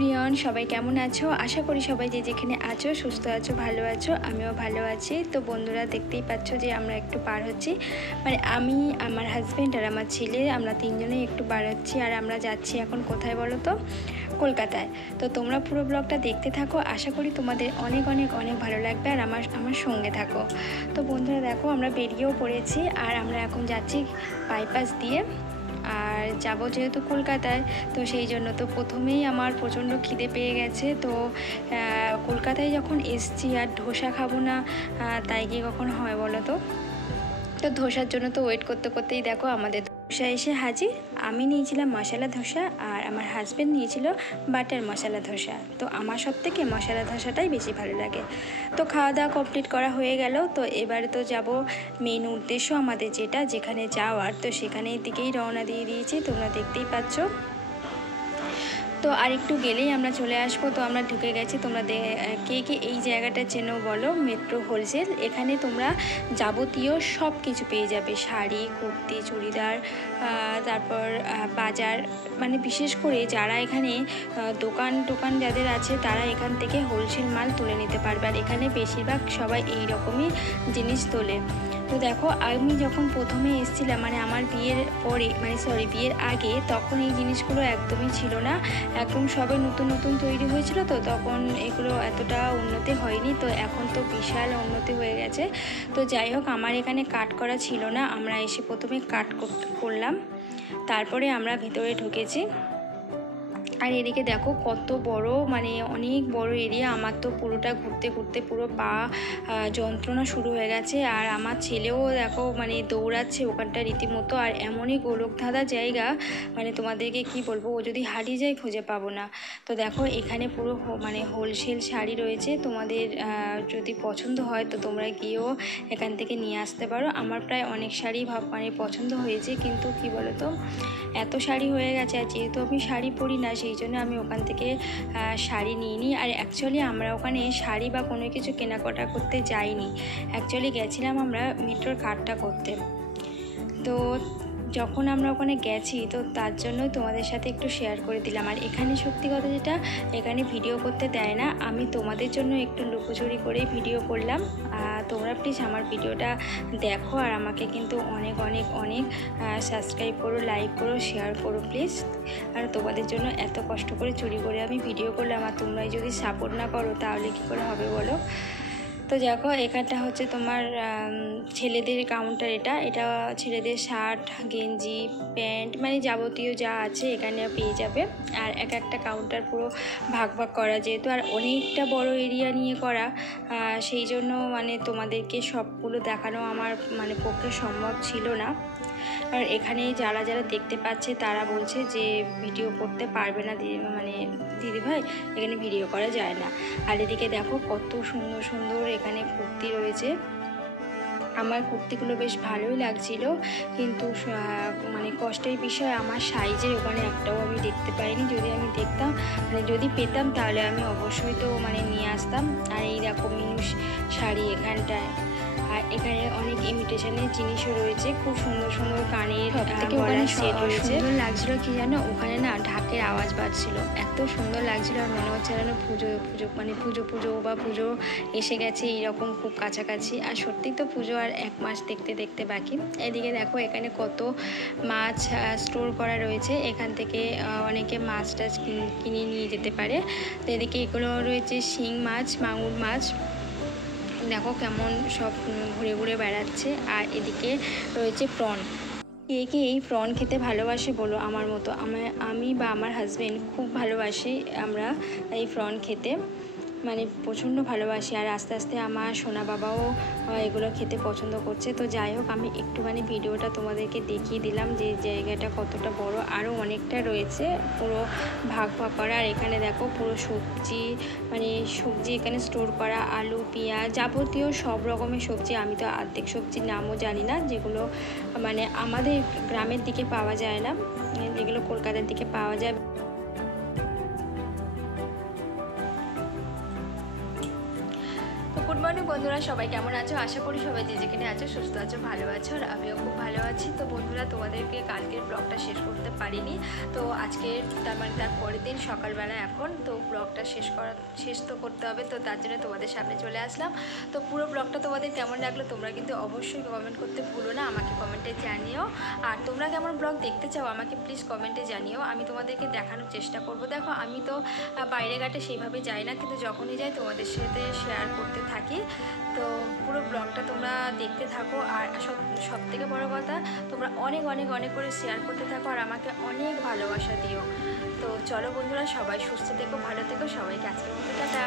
Everyone, সবাই কেমন আছো? আশা করি সবাই যে যেখানে আছো সুস্থ আছো, ভালো আছো। আমিও ভালো আছি। তো বন্ধুরা, দেখতেই পাচ্ছ যে আমরা একটু পার হচ্ছি, মানে আমি, আমার হাজব্যান্ড আর আমার ছেলে, আমরা তিনজনেই একটু বার হচ্ছি। আর আমরা যাচ্ছি এখন কোথায় বলো তো? কলকাতায়। তো তোমরা পুরো ব্লগটা দেখতে থাকো, আশা করি তোমাদের অনেক অনেক অনেক ভালো লাগবে আর আমার সঙ্গে থাকো। তো বন্ধুরা দেখো, আমরা বেরিয়েও পড়েছি আর আমরা এখন যাচ্ছি বাইপাস দিয়ে। আর যাব যেহেতু কলকাতায়, তো সেই জন্য তো প্রথমেই আমার প্রচণ্ড খিদে পেয়ে গেছে। তো কলকাতায় যখন এসছি আর ধোসা খাবো না তাই কি কখনো হয় বলো তো? তো ধোসার জন্য তো ওয়েট করতে করতেই দেখো আমাদের ধোসা এসে হাজির। আমি নিয়েছিলাম মশলা ধোসা আর আমার হাজব্যান্ড নিয়েছিল বাটার মশলা ধোসা। তো আমার সব থেকে মশলা ধোসাটাই বেশি ভালো লাগে। তো খাওয়া দাওয়া কমপ্লিট করা হয়ে গেল। তো এবারে তো যাব মেন উদ্দেশ্য আমাদের যেখানে যাওয়ার, তো সেখানের দিকেই রওনা দিয়ে দিয়েছি, তোমরা দেখতেই পাচ্ছ। তো আর একটু গেলেই আমরা চলে আসবো। তো আমরা ঢুকে গেছি। তোমরা কে কে এই জায়গাটা চেনো বলো? Metro wholesale. এখানে তোমরা যাবতীয় সব কিছু পেয়ে যাবে, শাড়ি, কুর্তি, চুড়িদার, তারপর বাজার, মানে বিশেষ করে যারা এখানে দোকান যাদের আছে তারা এখান থেকে হোলসেল মাল তুলে নিতে পারবে। আর এখানে বেশিরভাগ সবাই এই রকমই জিনিস তোলে। তো দেখো, আমি যখন প্রথমে এসেছিলাম, মানে আমার বিয়ের পরে, বিয়ের আগে, তখন এই জিনিসগুলো একদমই ছিল না। একদম সবে নতুন নতুন তৈরি হয়েছিল, তো তখন এগুলো এতটা উন্নতি হয়নি। তো এখন তো বিশাল উন্নতি হয়ে গেছে। তো যাই হোক, আমার এখানে কাট করা ছিল না, আমরা এসে প্রথমে কাট করলাম, তারপরে আমরা ভেতরে ঢুকেছি। আর এদিকে দেখো কত বড়, মানে অনেক বড় এরিয়া। আমার তো পুরোটা ঘুরতে ঘুরতে পুরো পা যন্ত্রণা শুরু হয়ে গেছে। আর আমার ছেলেও দেখো মানে দৌড়াচ্ছে ওখানটা রীতিমতো। আর এমনই গোলকধাঁধা জায়গা, মানে তোমাদেরকে কি বলবো, ও যদি হারিয়ে যায় খুঁজে পাবো না। তো দেখো এখানে পুরো মানে হোলসেল শাড়ি রয়েছে, তোমাদের যদি পছন্দ হয় তো তোমরা গিয়েও এখান থেকে নিয়ে আসতে পারো। আমার প্রায় অনেক শাড়ি মানে পছন্দ হয়েছে, কিন্তু কি বলো তো, এত শাড়ি হয়ে গেছে। আর যেহেতু আমি শাড়ি পরি না, সেই জন্য আমি ওখান থেকে শাড়ি নিইনি। আর অ্যাকচুয়ালি আমরা ওখানে শাড়ি বা কোনো কিছু কেনাকাটা করতে যাইনি, অ্যাকচুয়ালি গেছিলাম আমরা মেট্রোর কার্ডটা করতে। তো যখন আমরা ওখানে গেছি, তো তার জন্যই তোমাদের সাথে একটু শেয়ার করে দিলাম। আর এখানে সত্যি কথা যেটা, এখানে ভিডিও করতে দেয় না, আমি তোমাদের জন্য একটু লুকোচুরি করেই ভিডিও করলাম। তোমরা প্লিজ আমার ভিডিওটা দেখো আর আমাকে কিন্তু অনেক অনেক অনেক সাবস্ক্রাইব করো, লাইক করো, শেয়ার করো প্লিজ। আর তোমাদের জন্য এত কষ্ট করে চুরি করে আমি ভিডিও করলাম, আর তোমরাই যদি সাপোর্ট না করো তাহলে কী করে হবে বলো? তো দেখো এখানটা হচ্ছে তোমার ছেলেদের কাউন্টার। এটা ছেলেদের শার্ট, গেঞ্জি, প্যান্ট, মানে যাবতীয় যা আছে এখানে পেয়ে যাবে। আর একটা কাউন্টার পুরো ভাগ ভাগ করা, যেহেতু আর অনেকটা বড় এরিয়া নিয়ে করা, সেই জন্য মানে তোমাদেরকে সবগুলো দেখানো আমার মানে পক্ষে সম্ভব ছিল না। আর এখানে যারা দেখতে পাচ্ছে তারা বলছে যে ভিডিও করতে পারবে না দিদিভাই, এখানে ভিডিও করা যায় না। আর এদিকে দেখো কত সুন্দর সুন্দর এখানে কুর্তি রয়েছে। আমার কুর্তিগুলো বেশ ভালোই লাগছিল, কিন্তু মানে কষ্টের বিষয়, আমার সাইজের ওখানে একটাও আমি দেখতে পাইনি। যদি আমি দেখতাম, মানে যদি পেতাম, তাহলে আমি অবশ্যই তো মানে নিয়ে আসতাম। আর এই দেখো মিনুষ শাড়ি এখানটায়। আর এখানে অনেক ইমিটেশনের জিনিসও রয়েছে, খুব সুন্দর সুন্দর কানের গলার সেট রয়েছে। সুন্দর লাগছিল কি জানো, ওখানে না ঢাকের আওয়াজ বাজছিল, এত সুন্দর লাগছিল। আর মনে হচ্ছে যেন পুজো বা পুজো এসে গেছে এইরকম, খুব কাছাকাছি। আর সত্যি তো পুজো আর 1 মাস দেখতে দেখতে বাকি। এদিকে দেখো এখানে কত মাছ স্টোর করা রয়েছে, এখান থেকে অনেকে মাছ টাছ কিনে নিয়ে যেতে পারে। তো এদিকে এগুলো রয়েছে শিং মাছ, মাগুর মাছ, দেখো কেমন সব ঘুরে ঘুরে বেড়াচ্ছে। আর এদিকে রয়েছে প্রন। কে এই প্রন খেতে ভালোবাসে বলো আমার মতো? আমি বা আমার হাজব্যান্ড খুব ভালোবাসি আমরা এই প্রন খেতে, মানে প্রচণ্ড ভালোবাসি। আর আস্তে আস্তে আমার সোনা বাবাও এগুলো খেতে পছন্দ করছে। তো যাই হোক, আমি একটুখানি ভিডিওটা তোমাদেরকে দেখিয়ে দিলাম যে জায়গাটা কতটা বড়। আরও অনেকটা রয়েছে পুরো ভাগ করা। আর এখানে দেখো পুরো সবজি এখানে স্টোর করা, আলু, পেঁয়াজ, যাবতীয় সব রকমের সবজি। আমি তো অর্ধেক সবজির নামও জানি না, যেগুলো মানে আমাদের গ্রামের দিকে পাওয়া যায় না, যেগুলো কলকাতার দিকে পাওয়া যায়। মর্নিং বন্ধুরা, সবাই কেমন আছো? আশা করি সবাই যে যেখানে আছো সুস্থ আছো, ভালো আছো। আর আমিও খুব ভালো আছি। তো বন্ধুরা, তোমাদেরকে কালকের ব্লগটা শেষ করতে পারিনি, তো আজকে তার পরের দিন সকালবেলা এখন তো ব্লগটা শেষ তো করতে হবে, তো তার জন্য তোমাদের সামনে চলে আসলাম। তো পুরো ব্লগটা তোমাদের কেমন লাগলো তোমরা কিন্তু অবশ্যই কমেন্ট করতে ভুলো না, আমাকে কমেন্টে জানিও। আর তোমরা কেমন ব্লগ দেখতে চাও আমাকে প্লিজ কমেন্টে জানিও, আমি তোমাদেরকে দেখানোর চেষ্টা করব। দেখো, আমি তো বাইরে ঘাটে সেইভাবে যাই না, কিন্তু যখনই যাই তোমাদের সাথে শেয়ার করতে থাকি। তো পুরো ব্লগটা তোমরা দেখতে থাকো, আর সব থেকে বড়ো কথা, তোমরা অনেক অনেক অনেক করে শেয়ার করতে থাকো আর আমাকে অনেক ভালোবাসা দিও। তো চলো বন্ধুরা, সবাই সুস্থ থেকো, ভালো থেকো, সবাইকে আজকের মতো টাটা।